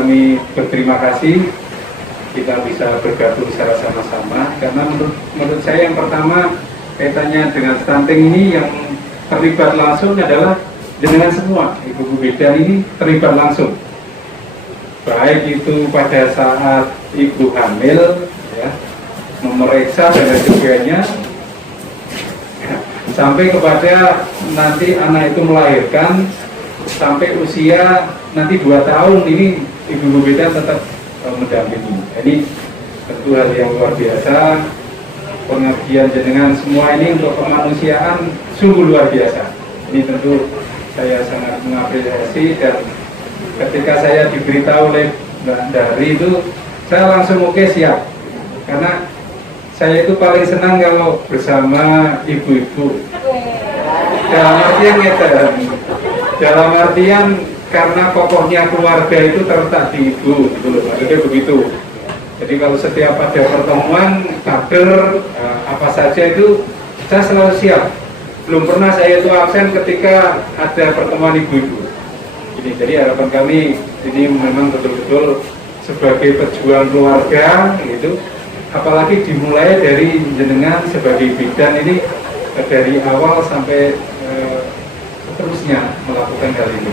kami berterima kasih kita bisa bergabung secara sama-sama, karena menurut saya yang pertama kaitannya dengan stunting ini yang terlibat langsung adalah jenengan semua, ibu-ibu bidan ini terlibat langsung, baik itu pada saat ibu hamil ya, memeriksa dan lain sebagainya, sampai kepada nanti anak itu melahirkan, sampai usia nanti 2 tahun ini ibu-ibu bidan tetap mendampingi. Ini tentu hal yang luar biasa. Pengabdian jenengan semua ini untuk kemanusiaan sungguh luar biasa. Ini tentu saya sangat mengapresiasi, dan ketika saya diberitahu oleh Mbak Dari itu, saya langsung oke, siap. Karena saya itu paling senang kalau bersama ibu-ibu. Dalam artian dalam artian karena kokohnya keluarga itu terletak di ibu, gitu loh, maksudnya begitu. Jadi kalau setiap ada pertemuan kader apa saja itu saya selalu siap. Belum pernah saya itu absen ketika ada pertemuan ibu-ibu. Jadi harapan kami ini memang betul-betul sebagai pejuang keluarga, gitu. Apalagi dimulai dari jenengan sebagai bidan ini dari awal sampai seterusnya melakukan hal ini.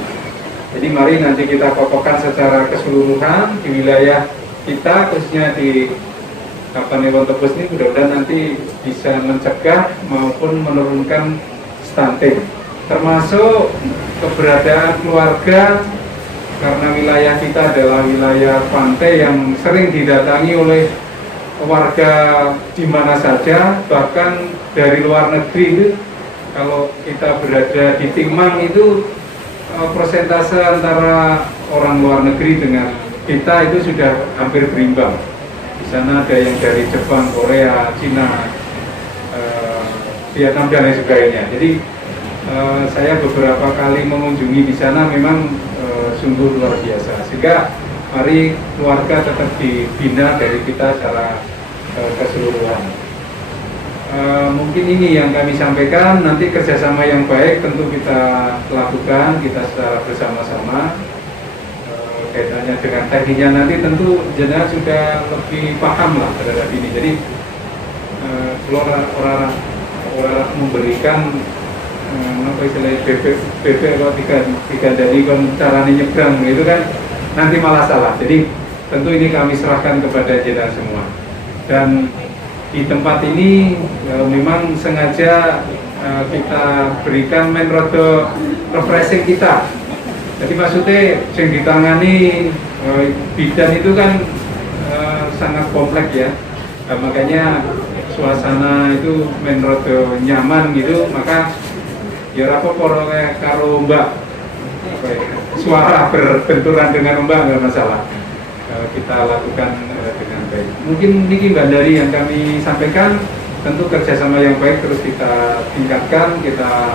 Jadi mari nanti kita kokohkan secara keseluruhan di wilayah kita, khususnya di Kabupaten Wontepus ini, mudah-mudahan nanti bisa mencegah maupun menurunkan stunting, termasuk keberadaan keluarga, karena wilayah kita adalah wilayah pantai yang sering didatangi oleh warga di mana saja, bahkan dari luar negeri itu. Kalau kita berada di Timang itu persentase antara orang luar negeri dengan kita itu sudah hampir berimbang. Di sana ada yang dari Jepang, Korea, Cina, Vietnam dan lain sebagainya. Jadi saya beberapa kali mengunjungi di sana, memang sungguh luar biasa. Sehingga mari keluarga tetap dibina dari kita secara keseluruhan. Mungkin ini yang kami sampaikan. Nanti kerjasama yang baik tentu kita lakukan, kita secara bersama-sama. Kaitannya dengan tekniknya nanti tentu jenengan sudah lebih paham lah terhadap ini. Jadi orang memberikan apa istilahnya BP kalau tiga dari caranya nyebrang itu kan nanti malah salah. Jadi tentu ini kami serahkan kepada jenengan semua. Dan di tempat ini memang sengaja kita berikan main rodo refreshing kita. Jadi maksudnya yang ditangani bidan itu kan sangat kompleks ya. Makanya suasana itu main rodo nyaman gitu, maka ya apa karo mbak suara berbenturan dengan mbak nggak masalah. Kita lakukan dengan baik. Mungkin ini Mbak Dari yang kami sampaikan. Tentu kerjasama yang baik terus kita tingkatkan, kita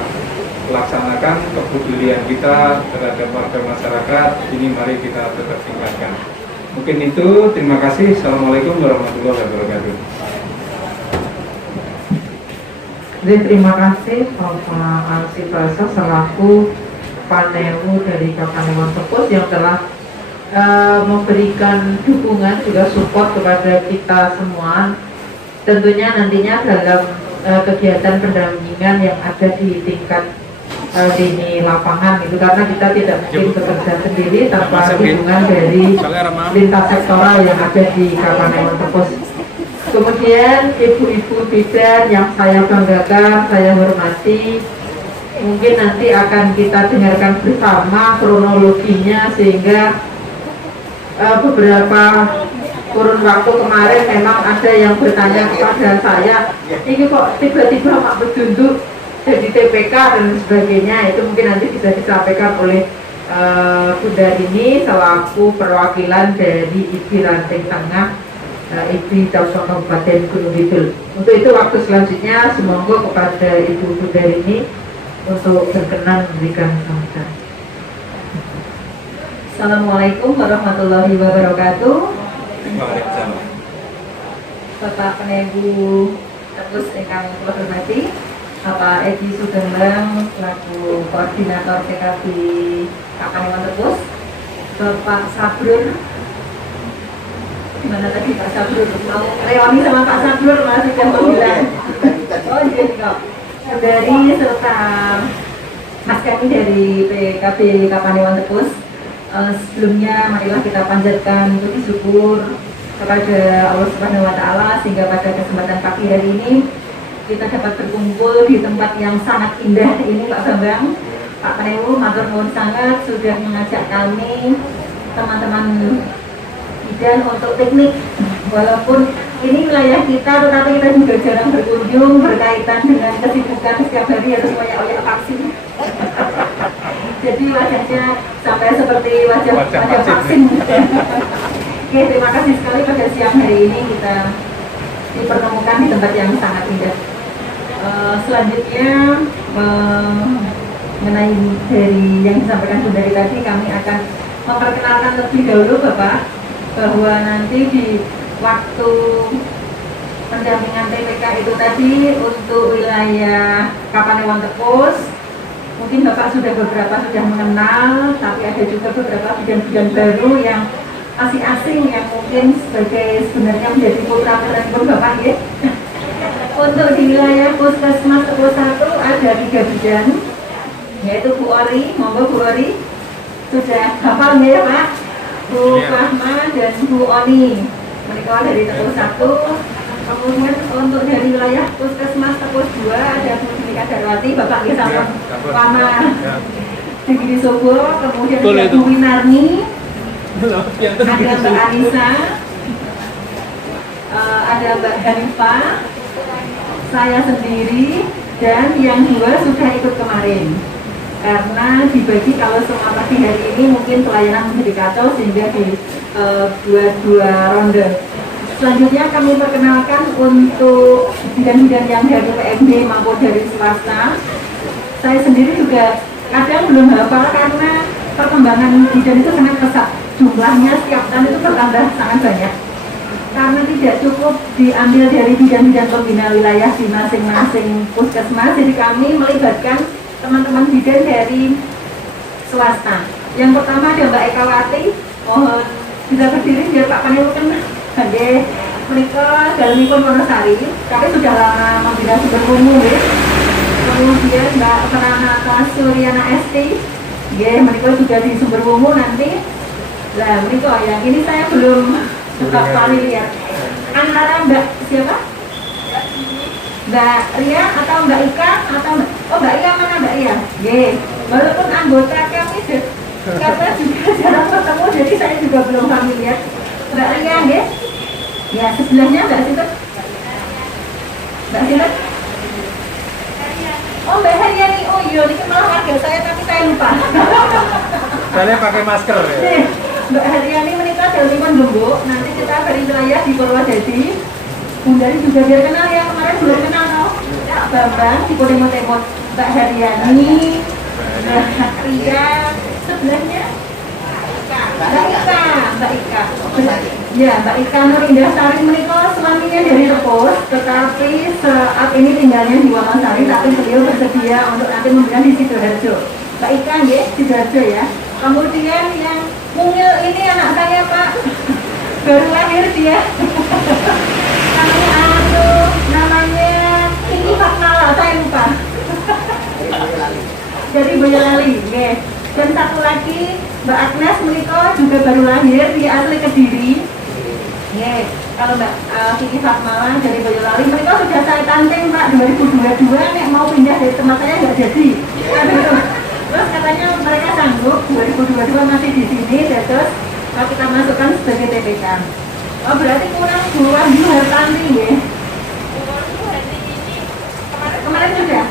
laksanakan. Kepedulian kita terhadap warga masyarakat ini mari kita tetap tingkatkan. Mungkin itu, terima kasih. Assalamualaikum warahmatullahi wabarakatuh. Terima kasih Bapak Ansip Basa selaku Panewu dari Kabupaten Wontepus yang telah memberikan dukungan juga support kepada kita semua, tentunya nantinya dalam kegiatan pendampingan yang ada di tingkat dini lapangan itu, karena kita tidak mungkin bekerja sendiri tanpa dukungan dari lintas sektoral yang ada di Kabupaten Wontepus. Kemudian ibu-ibu bidan yang saya banggakan, saya hormati, mungkin nanti akan kita dengarkan bersama kronologinya, sehingga beberapa kurun waktu kemarin memang ada yang bertanya kepada saya, ini kok tiba-tiba mak berdunduk jadi TPK dan sebagainya. Itu mungkin nanti bisa disampaikan oleh Bunda ini selaku perwakilan dari IPI Ranting Tengah, IPI Tausong Kabupaten Gunung Kidul. Untuk itu waktu selanjutnya semoga kepada Ibu Bunda ini untuk berkenan memberikan sambutan. Assalamualaikum warahmatullahi wabarakatuh. Waalaikumsalam. Bapak Penebu Tepus ingkang kula hormati, Bapak Edi Sugeng selaku Koordinator PKB Kabupaten Wontepus, Bapak Sabrur. Gimana tadi Pak Sabrur? Mau reoni sama Pak Sabrur masih jam 9. Oh iya kok. Dari serta Mas kami dari PKB Kapanewon Tepus. Sebelumnya marilah kita panjatkan puji syukur kepada Allah Subhanahu wa taala sehingga pada kesempatan pagi hari ini kita dapat berkumpul di tempat yang sangat indah ini Pak Bambang. Pak Panewu matur nuwun sangat sudah mengajak kami teman-teman bidan untuk piknik. Walaupun ini wilayah kita tetapi kita juga jarang berkunjung berkaitan dengan kesibukan setiap hari harus oyak-oyak vaksin. Jadi wajahnya sampai seperti wajah vaksin. Oke, terima kasih sekali pada siang hari ini kita dipertemukan di tempat yang sangat indah. Selanjutnya mengenai dari yang disampaikan Bunda tadi, kami akan memperkenalkan lebih dahulu Bapak bahwa nanti di waktu pendampingan TPK itu tadi untuk wilayah Kapanewon Tepus mungkin Bapak sudah mengenal, tapi ada juga beberapa bidan-bidan baru yang masih asing yang mungkin sebenarnya menjadi putra pun Bapak ya. Untuk di wilayah Puskesmas Tepus 1 ada 3 bidan, yaitu Bu Ori, monggo Bu Ori sudah hafal ya Pak, Bu Fahma dan Bu Oni, mereka dari Tepus 1. Kemudian untuk dari wilayah Puskesmas Tepus 2 ada Bu Sulika Darwati, Bapak ya sama Pama Digiri Sobo, kemudian ada Bu Winarni, ada Mbak Anissa, ada Mbak Hanifah, saya sendiri, dan yang 2 sudah ikut kemarin. Karena dibagi kalau semua pagi hari ini mungkin pelayanan menjadi kacau sehingga di dua ronde. Selanjutnya kami perkenalkan untuk bidan-bidan yang dari PMB maupun dari swasta. Saya sendiri juga kadang belum hafal karena perkembangan bidan itu sangat pesat. Jumlahnya setiap tahun itu bertambah sangat banyak. Karena tidak cukup diambil dari bidan-bidan pembina wilayah di masing-masing puskesmas, jadi kami melibatkan teman-teman bidan dari swasta. Yang pertama ada Mbak Ekawati, mohon bisa berdiri biar Pak Panewu kenal. Oke, mereka dalamipun Wonosari, kami sudah lama membina sumber umum ya. Kemudian Mbak Pranata Suryana Esti, mereka juga di sumber umum nanti. Nah, mereka yang ini saya belum familiar. Antara Mbak siapa? Mbak Ria atau Mbak Ika atau Mbak Ria mana Mbak Ria? Walaupun anggota kami karena juga jarang ketemu, jadi saya juga belum familiar. Mbak Ria, ya sebelahnya Mbak Sinta. Mbak Sinta? Oh Mbak Heriani, oh iya, ini malah warga saya tapi saya lupa. Saya pakai masker ya. Mbak Heriani menikah dari Gembok, nanti kita beri wilayah di Purwodadi. Bundari juga biar kenal ya, kemarin belum kenal no. Pak Bambang di Podemot-Temot, Mbak Heriani, Mbak Ria, sebelahnya Mbak Ika. Ya, Mbak Ika Nurindah Sari menikah suaminya dari Tepus, tetapi saat ini tinggalnya di Wonosari, tapi beliau bersedia untuk nanti membina di Sidoarjo. Mbak Ika Sidoarjo ya. Kemudian yang mungil ini anak saya Pak, baru lahir dia. Namanya Tinggi Fatmala, saya lupa. Jadi Boyolali, dan satu lagi Mbak Agnes menikah juga baru lahir, dia asli Kediri. Kalau Mbak Kiki Fatmala dari Boyolali, mereka sudah saya tanteng Pak 2022, nek mau pindah dari tempat saya nggak jadi. Terus katanya mereka sanggup 2022 masih di sini, terus kalau kita masukkan sebagai TPK. Oh berarti kurang 2 Hartanti ya? Kemarin sudah?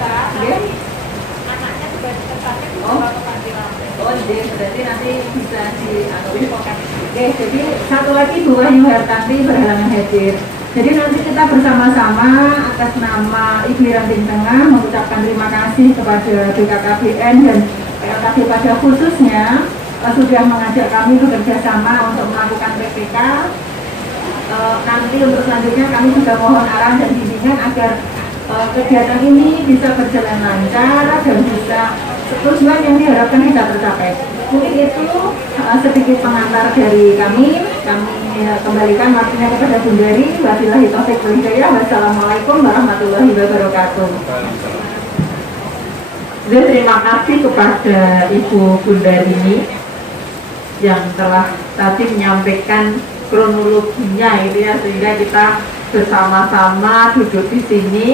Anaknya sudah ditempatkan di berarti nanti bisa diinfokan. Jadi satu lagi Bu Wahyu Hartanti berhalangan hadir. Jadi nanti kita bersama-sama atas nama Ibu Ranting Tengah mengucapkan terima kasih kepada BKKBN dan PLKB pada khususnya sudah mengajak kami bekerja sama untuk melakukan PPK. Nanti untuk selanjutnya kami juga mohon arahan dan bimbingan agar kegiatan ini bisa berjalan lancar dan bisa tujuan yang diharapkan bisa tercapai. Mungkin itu sedikit pengantar dari kami kembalikan waktunya kepada Bundari. Wabillahi taufiq wal hidayah. Wassalamualaikum warahmatullahi wabarakatuh. Jadi terima kasih kepada Ibu Bundarini yang telah tadi menyampaikan kronologinya itu ya, sehingga kita bersama-sama duduk di sini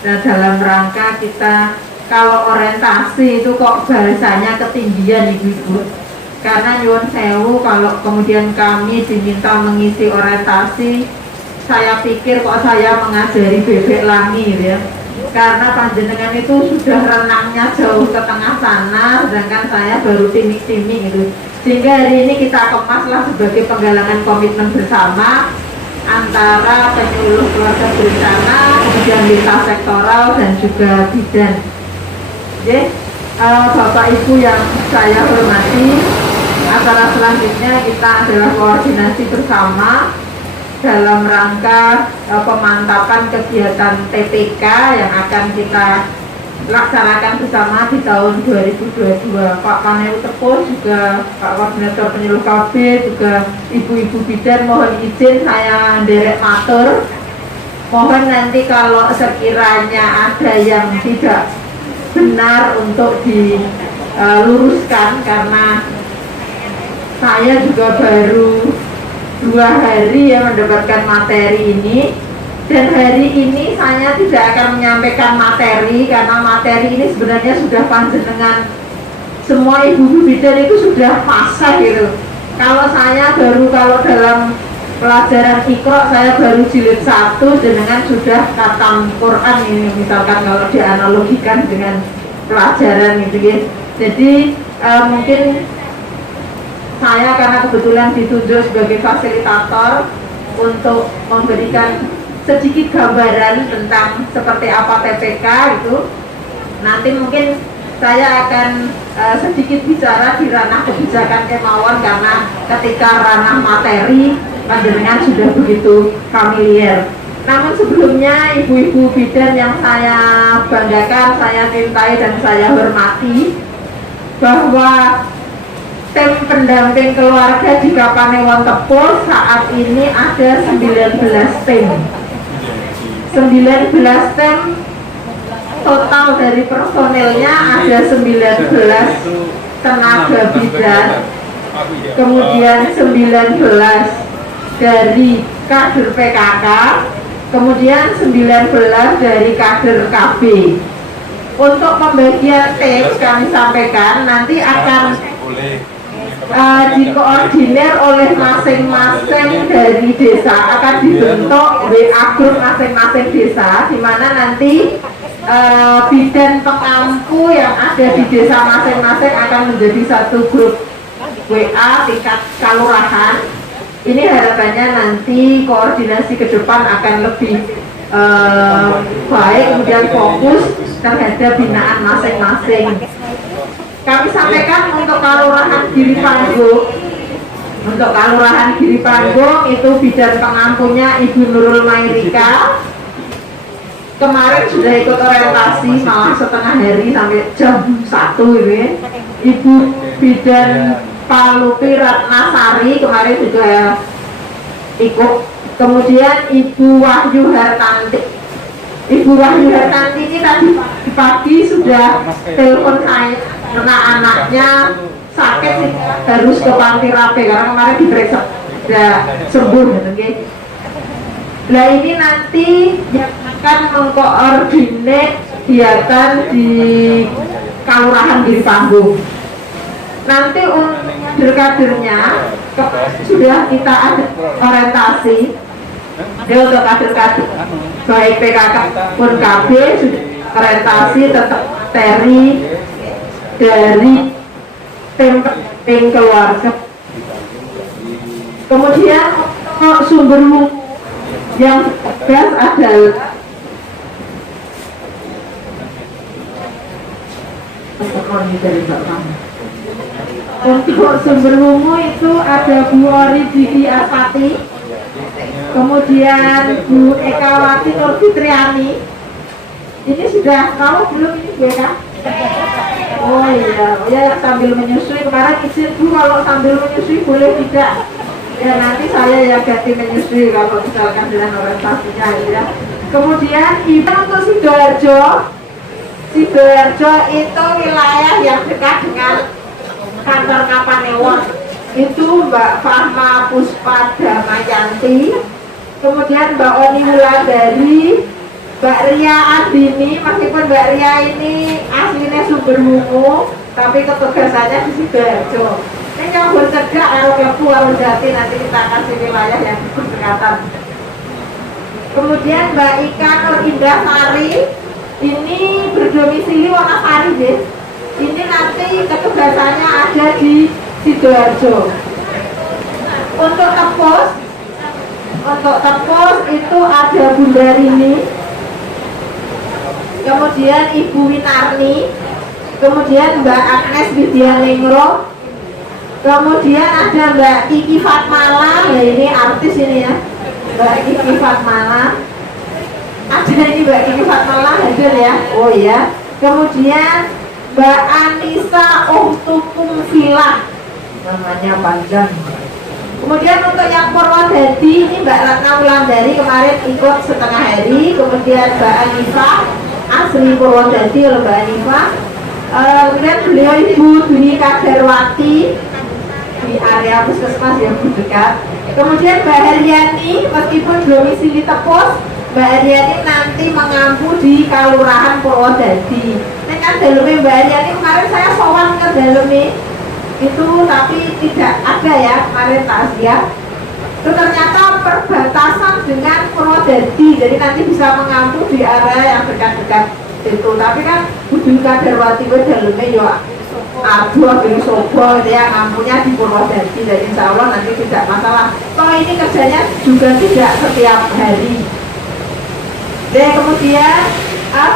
dan dalam rangka kita, kalau orientasi itu kok bahasanya ketinggian Ibu-ibu, karena nyuwun sewu kalau kemudian kami diminta mengisi orientasi, saya pikir kok saya mengajari bebek langit ya, karena panjenengan itu sudah renangnya jauh ke tengah sana, sedangkan saya baru timik-timik gitu. Sehingga hari ini kita kemaslah sebagai penggalangan komitmen bersama antara penyuluh keluarga berencana, kemudian lintas sektoral dan juga bidan. Jadi, Bapak Ibu yang saya hormati, acara selanjutnya kita adalah koordinasi bersama dalam rangka pemantapan kegiatan TPK yang akan kita laksanakan bersama di tahun 2022. Pak Paneu Tepur juga Pak Koordinator Penyuluh KB juga Ibu-ibu bidan mohon izin saya nderek matur. Mohon nanti kalau sekiranya ada yang tidak benar untuk diluruskan, karena saya juga baru 2 hari ya mendapatkan materi ini. Dan hari ini saya tidak akan menyampaikan materi, karena materi ini sebenarnya sudah panjenengan semua ibu-ibu bidan itu sudah pasang gitu. Kalau saya baru, kalau dalam pelajaran Iqra saya baru jilid 1, jenengan sudah khatam Quran ini, misalkan kalau dianalogikan dengan pelajaran gitu ya. Jadi mungkin saya karena kebetulan ditunjuk sebagai fasilitator untuk memberikan sedikit gambaran tentang seperti apa TPK itu. Nanti mungkin saya akan sedikit bicara di ranah kebijakan kemauan, karena ketika ranah materi panjenengan sudah begitu familiar. Namun sebelumnya ibu-ibu bidan yang saya banggakan, saya cintai dan saya hormati, bahwa tim pendamping keluarga di Kapanewon Tepur saat ini ada 19 tim. 19 tim total dari personilnya ada 19 tenaga bidan, kemudian 19 dari kader PKK, kemudian 19 dari kader KB. Untuk pembagian tim kami sampaikan nanti akan dikoordinir oleh masing-masing dari desa, akan dibentuk WA group masing-masing desa, di mana nanti bidan pengampu yang ada di desa masing-masing akan menjadi satu grup WA tingkat kelurahan. Ini harapannya nanti koordinasi ke depan akan lebih baik, kemudian fokus terhadap binaan masing-masing. Kami sampaikan untuk Kelurahan Giri Panggung. Untuk Kelurahan Giri Panggung itu bidan pengampunya Ibu Nurul Mairika. Kemarin sudah ikut orientasi malah setengah hari sampai jam 1 ini. Ibu bidan Palupi Ratnasari kemarin juga ikut. Kemudian Ibu Wahyu Hartanti. Ibu Wahyu Hartanti ini tadi pagi sudah telepon saya karena anaknya sakit sih, harus ke panti rapi karena kemarin diperiksa sudah sembuh gitu. Nah ini nanti yang akan mengkoordinir kegiatan di Kelurahan Giri Panggung. Nanti untuk kadernya sudah kita ada orientasi. Dia untuk kader-kader baik PKK pun KB sudah orientasi tetap materi dari tim keluarga. Kemudian sumber yang best adalah untuk sumber umum itu ada Bu Ori Didi Aspati, kemudian Bu Ekawati Nur Fitriani. Ini sudah tahu belum ini Bu Eka? Oh iya, yang sambil menyusui. Kemarin izin Bu kalau sambil menyusui boleh tidak? Ya nanti saya yang ganti menyusui kalau misalkan dengan orientasinya ya. Kemudian ibu untuk Sidoarjo. Sidoarjo itu wilayah yang dekat dengan kantor Kapanewon. Itu Mbak Fahma Puspa Damayanti. Kemudian Mbak Oni Wulandari, Mbak Ria Adini, meskipun Mbak Ria ini aslinya Sumberwungu, tapi ketugasannya di Sidoarjo. Ini yang bercegak kalau ke Purwodadi, nanti kita kasih wilayah yang berdekatan. Kemudian Mbak Ika Nur Indah Sari, ini berdomisili Wonosari, deh. Ini nanti ketugasannya ada di Sidoarjo. Untuk tepos itu ada Bunda Rini, kemudian Ibu Winarni, kemudian Mbak Agnes Widianingro, kemudian ada Mbak Kiki Fatmala, ya ini artis ini ya, Mbak Kiki Fatmala, ada ini Mbak Kiki Fatmala hadir ya, oh ya, kemudian Mbak Anissa Uhtukum Filah, namanya panjang. Kemudian untuk yang Purwodadi ini Mbak Ratna Wulandari kemarin ikut setengah hari. Kemudian Mbak Anifah asli Purwodadi oleh Mbak Anifah. Kemudian beliau Ibu Dwi Kadarwati di area puskesmas yang dekat. Kemudian Mbak Heriani meskipun domisili Tepos, Mbak Heriani nanti mengampu di Kalurahan Purwodadi. Ini kan dalamnya Mbak Heriani kemarin saya sowan ke dalamnya itu tapi tidak ada ya kemarin Tasya. Itu ternyata perbatasan dengan Purwodadi, jadi nanti bisa mengampu di area yang dekat-dekat itu. Tapi kan Budi Kadarwati itu dalamnya ya Abu Abdi Sobo ya, ngampunya di Purwodadi, dan insya Allah nanti tidak masalah. Toh ini kerjanya juga tidak setiap hari. Dan kemudian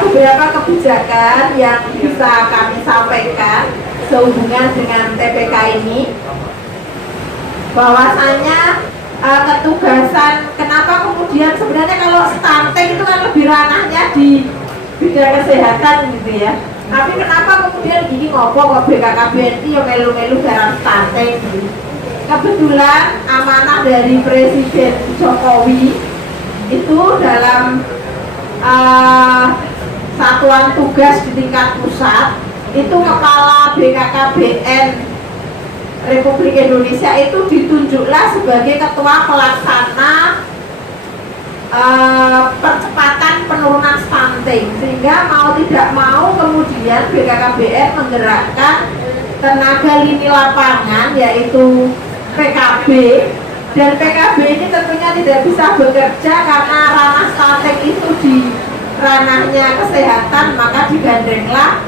beberapa kebijakan yang bisa kami sampaikan sehubungan dengan TPK ini, bahwasanya ketugasan, kenapa kemudian sebenarnya kalau stunting itu kan lebih ranahnya di bidang kesehatan gitu ya, tapi kenapa kemudian gini ngopo kok BKKBNI yang melu-melu barang stunting gitu. Kebetulan amanah dari Presiden Jokowi itu dalam satuan tugas di tingkat pusat itu kepala BKKBN Republik Indonesia itu ditunjuklah sebagai ketua pelaksana percepatan penurunan stunting, sehingga mau tidak mau kemudian BKKBN menggerakkan tenaga lini lapangan yaitu PKB, dan PKB ini tentunya tidak bisa bekerja karena ranah stunting itu di ranahnya kesehatan, maka digandenglah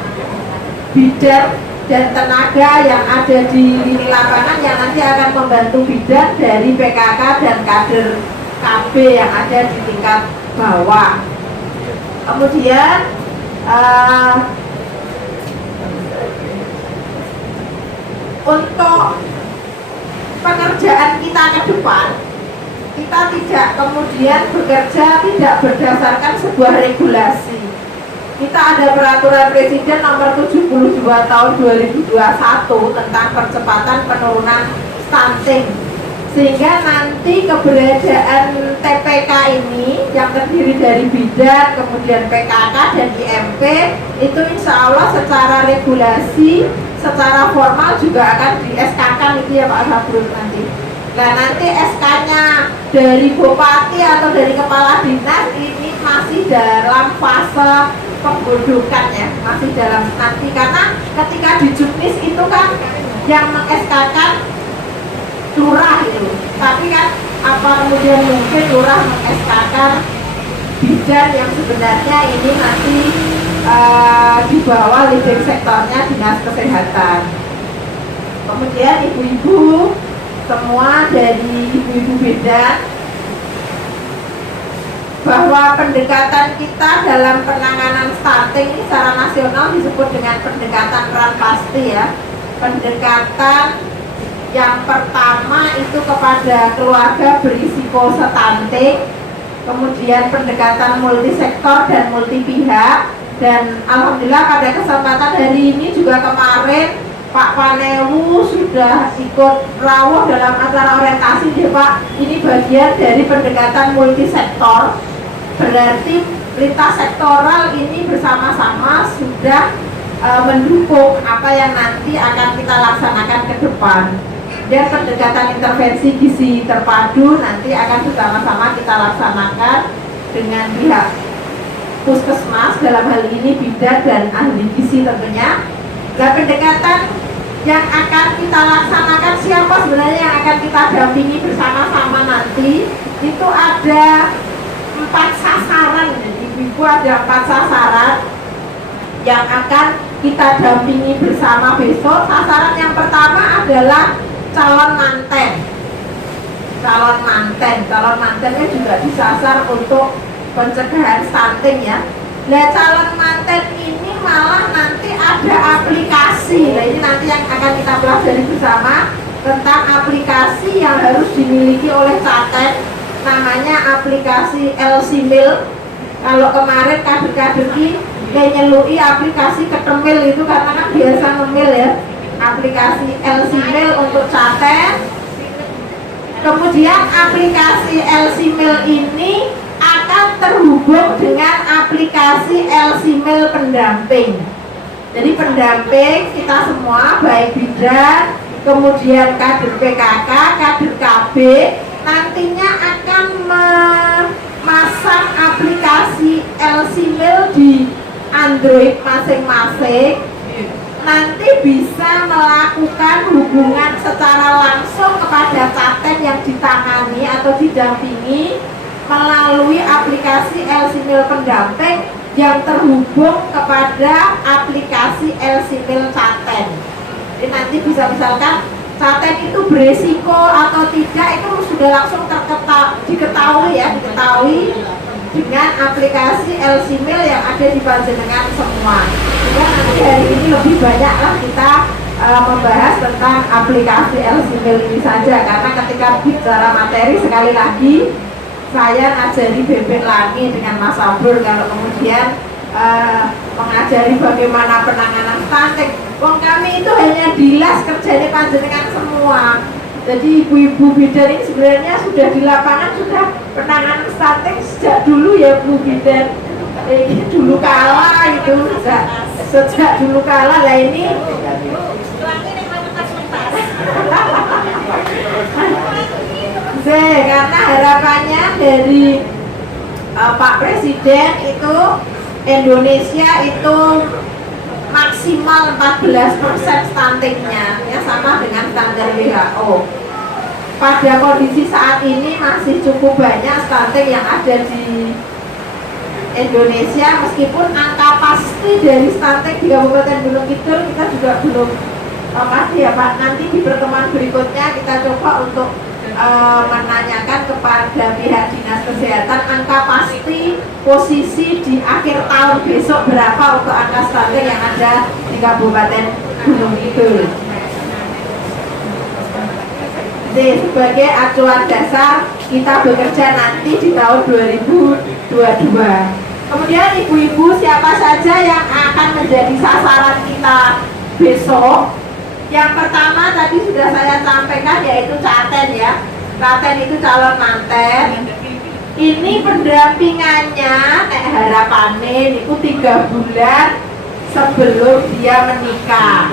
bidan dan tenaga yang ada di lini lapangan yang nanti akan membantu bidan dari PKK dan kader KB yang ada di tingkat bawah. Kemudian untuk pekerjaan kita ke depan, kita tidak kemudian bekerja tidak berdasarkan sebuah regulasi. Kita ada peraturan Presiden nomor 72 tahun 2021 tentang percepatan penurunan stunting, sehingga nanti keberadaan TPK ini yang terdiri dari bidan, kemudian PKK dan IMP itu insya Allah secara regulasi, secara formal juga akan di SK-kan itu ya Pak Sabrul nanti. Nah nanti SK-nya dari Bupati atau dari Kepala Dinas ini masih dalam fase penggodokan ya, masih dalam nanti, karena ketika di Juknis itu kan yang meng-SK-kan lurah itu, tapi kan apa kemudian mungkin lurah meng-SK-kan bidan yang sebenarnya ini nanti di bawah leading sektornya Dinas Kesehatan. Kemudian ibu-ibu semua dari ibu-ibu bidan, bahwa pendekatan kita dalam penanganan stunting ini secara nasional disebut dengan pendekatan ranpasti ya. Pendekatan yang pertama itu kepada keluarga berisiko stunting, kemudian pendekatan multisektor dan multi pihak, Dan alhamdulillah pada kesempatan hari ini juga kemarin Pak Panewu sudah ikut rawuh dalam acara orientasi ya Pak. Ini bagian dari pendekatan multisektor. Berarti lintas sektoral ini bersama-sama sudah mendukung apa yang nanti akan kita laksanakan ke depan. Dan pendekatan intervensi gizi terpadu nanti akan bersama-sama kita laksanakan dengan pihak puskesmas, dalam hal ini bidan dan ahli gizi tentunya. Nah, pendekatan yang akan kita laksanakan, siapa sebenarnya yang akan kita dampingi bersama-sama nanti, itu ada 4 sasaran. Jadi Ibu ada 4 sasaran yang akan kita dampingi bersama besok. Sasaran yang pertama adalah calon manten. Calon mantennya juga disasar untuk pencegahan stunting ya. Nah, calon manten ini malah nanti ada aplikasi. Nah, ini nanti yang akan kita pelajari bersama tentang aplikasi yang harus dimiliki oleh catet. Namanya aplikasi LC-Mil. Kalau kemarin kader-kader ini nyelui aplikasi ketemil itu karena kan biasa ngemil ya. Aplikasi LC-Mil untuk catet. Kemudian aplikasi LC-Mil ini akan terhubung dengan aplikasi LC-Mil pendamping. Jadi pendamping kita semua, baik bidan, kemudian kader PKK, kader KB, nantinya akan memasang aplikasi LC-Mil di Android masing-masing. Nanti bisa melakukan hubungan secara langsung kepada catet yang ditangani atau didampingi melalui aplikasi LC-Mil pendamping yang terhubung kepada aplikasi LC-Mil catet. Jadi nanti bisa misalkan catet itu beresiko atau tidak itu sudah langsung diketahui dengan aplikasi LC-Mil yang ada di panjenengan semua. Sehingga nanti hari ini lebih banyaklah kita membahas tentang aplikasi LC-Mil ini saja, karena ketika bicara materi sekali lagi saya ngajari bebek lagi dengan Mas Abdur, kalau kemudian mengajari bagaimana penanganan stunting. Wong kami itu hanya dilas kerjanya panjenengan semua. Jadi ibu-ibu bidan ini sebenarnya sudah di lapangan, sudah penanganan stunting sejak dulu ya Bu Bidan. Dulu kala itu sejak dulu kala lah ini. Karena harapannya dari Pak Presiden itu Indonesia itu maksimal 14% stuntingnya, ya sama dengan standar WHO. Pada kondisi saat ini masih cukup banyak stunting yang ada di Indonesia, meskipun angka pasti dari stunting di Kabupaten Gunung Kidul kita juga belum pasti ya Pak. Nanti di pertemuan berikutnya kita coba untuk menanyakan kepada pihak dinas kesehatan angka pasti posisi di akhir tahun besok berapa untuk angka stunting yang ada di Kabupaten Gunung Kidul. Jadi sebagai acuan dasar kita bekerja nanti di tahun 2022. Kemudian ibu-ibu siapa saja yang akan menjadi sasaran kita besok? Yang pertama tadi sudah saya sampaikan yaitu caten ya. Caten itu calon manten. Ini pendampingannya harapannya itu 3 bulan sebelum dia menikah.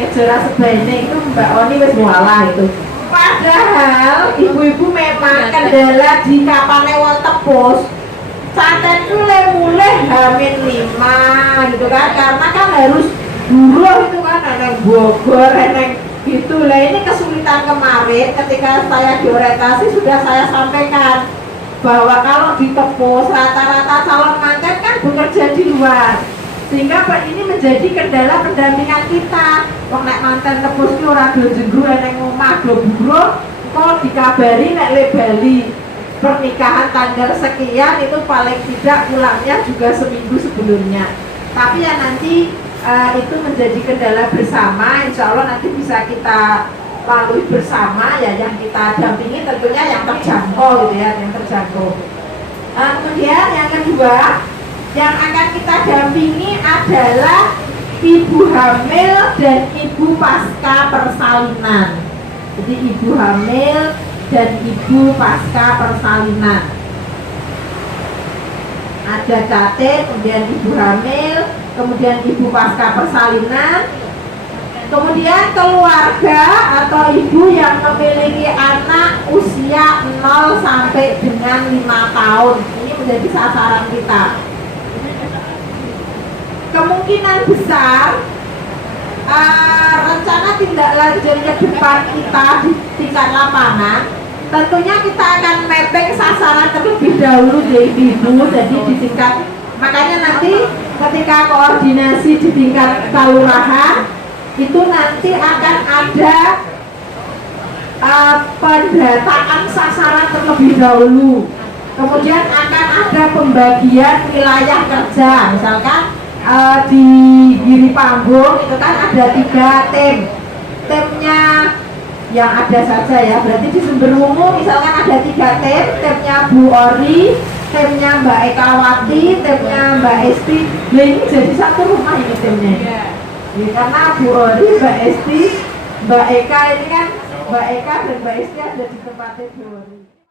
Jera sebaiknya itu Mbak Oni wis mualah itu. Padahal ibu-ibu memang kendala di kapane wong tepus. Caten itu mulai hamil 5 gitu kan, karena kan harus buruh itu kan, neneng Bogor, neneng gitu lah. Ini kesulitan kemarin ketika saya diorientasi sudah saya sampaikan bahwa kalau di tepus rata-rata calon manten kan bekerja di luar, sehingga ini menjadi kendala pendampingan kita. Wong nek manten tepus ki ora do jenggo neng omah do buruh, kok dikabari nek le Bali pernikahan tanggal sekian itu paling tidak pulangnya juga seminggu sebelumnya. Tapi ya nanti itu menjadi kendala bersama, insya Allah nanti bisa kita lalui bersama ya, yang kita dampingi tentunya yang terjangkau gitu ya, yang terjangkau. Kemudian yang kedua Yang akan kita dampingi adalah ibu hamil dan ibu pasca persalinan. Jadi ibu hamil dan ibu pasca persalinan. Ada catet, kemudian ibu hamil, kemudian ibu pasca persalinan, kemudian keluarga atau ibu yang memiliki anak usia 0 sampai dengan 5 tahun. Ini menjadi sasaran kita. Kemungkinan besar rencana tindak lanjut ke depan kita di tingkat lapangan, tentunya kita akan mapping sasaran terlebih dahulu di ibu. Jadi di tingkat, makanya nanti ketika koordinasi di tingkat kelurahan itu nanti akan ada pendataan sasaran terlebih dahulu. Kemudian akan ada pembagian wilayah kerja, misalkan di Giri Pambung itu kan ada 3 tim. Timnya yang ada saja ya, berarti di Sumberwungu misalkan ada 3 tim. Timnya Bu Ori, timnya Mbak Ekawati, timnya Mbak Esti. Nah, ini jadi satu rumah ini timnya. Ya, karena Bu Ori, Mbak Esti, Mbak Eka ini kan, Mbak Eka dan Mbak Esti ada di tempatnya Bu Ori.